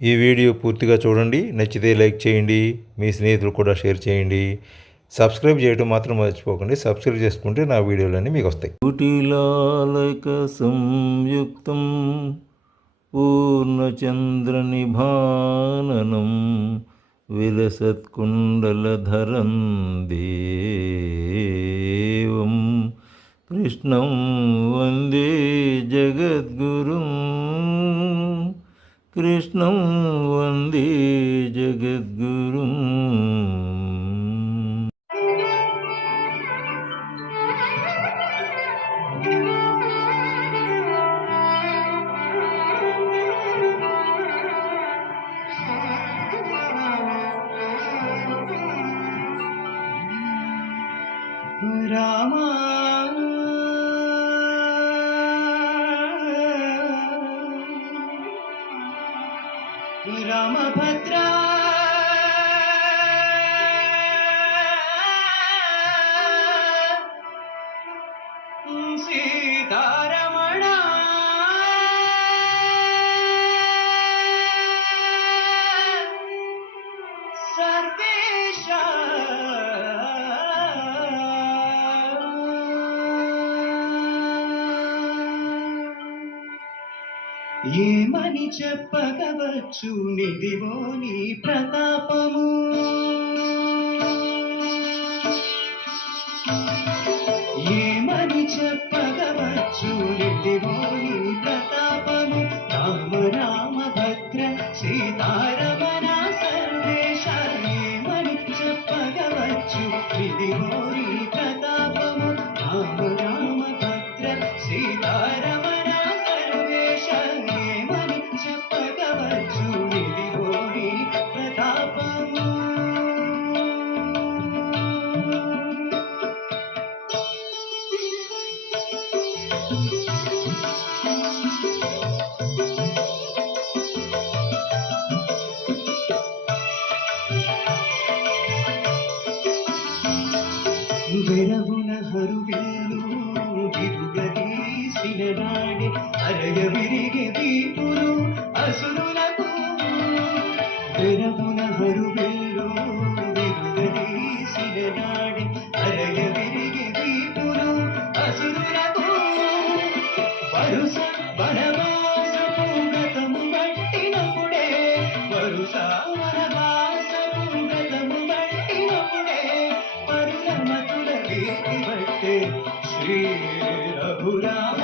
ఈ వీడియో పూర్తిగా చూడండి, నచ్చితే లైక్ చేయండి, మీ స్నేహితులు కూడా షేర్ చేయండి. సబ్స్క్రైబ్ చేయడం మాత్రం మర్చిపోకండి. సబ్స్క్రైబ్ చేసుకుంటే నా వీడియోలన్నీ మీకు వస్తాయి. కుటిలాలక సంయుక్తం పూర్ణచంద్రనిభాననం విలసత్కుండలధరం దేవం కృష్ణం వందే జగద్గురుం కృష్ణం వందే జగద్గురుం. రామా రామభద్రా సీతారమణ సర్వేశ ఏమని చెప్పగవచ్చు నిదివో నీ ప్రతాపము, ఏమని చెప్పగవచ్చు నిదివో నీ ప్రతాపము. రామ రామ భద్ర సీతారమణ సర్వేశ, ఏమని చెప్పగవచ్చు నిదివో నీ ప్రతాపము. రామ రామ భద్ర సీతారమణ సర్వేశ, ఏమని చెప్పగవచ్చు నిదివో నీ ప్రతాపము. ಬೆರಗುನ ಹರುವೆಲ್ಲು ಬಿರುಗದೀಸಿನ ನಾಡಿ ಅರಯವಿರಿಗೆ ದೀಪುರು ಅಸುರುలకు. ಬೆರಗುನ ಹರುವೆಲ್ಲು ಬಿರುಗದೀಸಿನ ನಾಡಿ ಅರಯವಿರಿಗೆ ದೀಪುರು అసురులకు. వరుస వనవాసపు గతము బట్టినప్పుడే, వరుస వనవాసపు గతము బట్టినప్పుడే, పరుల మతుల వీటి బట్టే శ్రీ రఘురామ